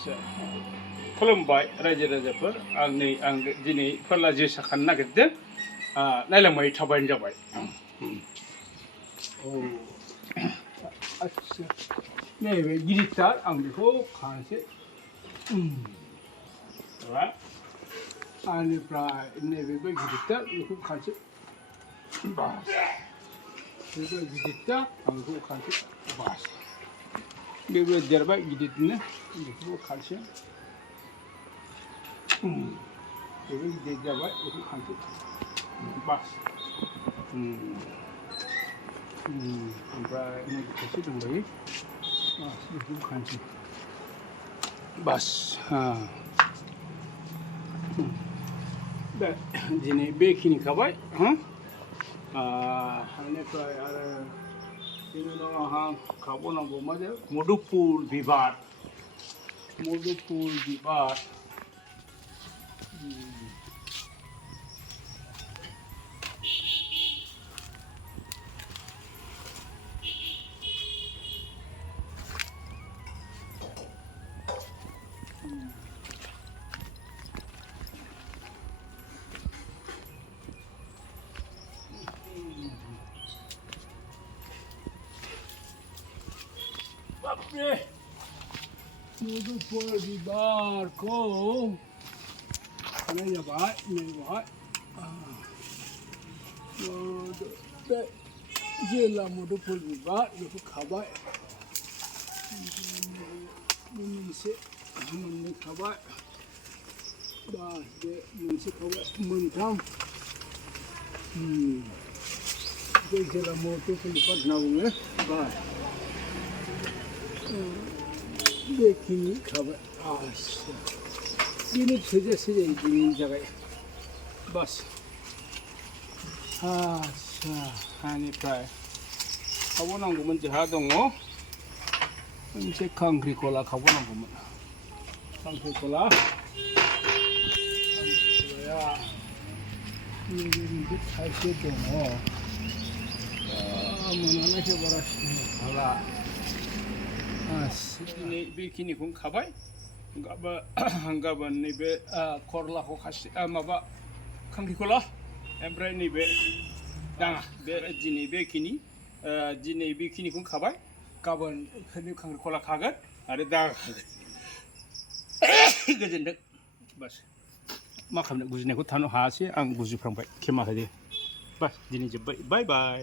खुलुमबाय रायजो राजाफोर आं दिनै फोरला जोसा खानो नागिरदों नायलांबाय थाबायनो जाबाय आच्छा नैबे गिदिरथार आं बेखौ खानोसै आनिफ्राय नैबेबो गिदिरथार बेखौ खानोसै बास बेबो गिदिरथार आं बेखौ खानोसै बास बेबो देरबाय गिदिरनो बेखौबो खानोसै बेबो गिदिर जाबाय बेखौ खानोसै बास ओमफ्राय नैबे खायसे दंबायो बास बेखौबो खानोसै बास दा दिनै बेखिनिखाबाय बेनिफ्राय आरो बेनि उनाव आंहा खाबावनांगौ मा जायो मुदुफुल बिबार बापरे मुदुफुल बिबारखौ खानाय जाबाय नैबाय बे जेला मुदुफुल बिबार बेखौ खाबाय मोनसे मोननै खाबाय बास बे मोनसे खाबाय मोनथाम बे जेला मुदुफुल बिबार होनना बुङो बास बेखिनि खाबाय आच्छा बेनो थोजासे जायो दिनैनि थाखाय बास आच्छा बेनिफ्राय खाबावनांगौमोन जोंहा दङ मोनसे खांख्रिखला खाबावनांगौमोन खांख्रिखलाया नैबे मोनसे थाइसे दङ मोनानायसो बारा सिनाय हाला दिनै बेखिनिखौनो खाबाय गाबोन नैबे खरलाखौ माबा खांख्रिखला ओमफ्राय नैबे दाङा बे दिनै बेखिनिखौनो खाबाय गाबोन खांख्रिखला खागोन आरो दाङा खागोन गोजोनथों बास मा खालामनो गुजुनायखौ थानो हायासै आं गुजुफ्रांबाय खेमा होदो बास दिनै जोब्बाय बाय बाय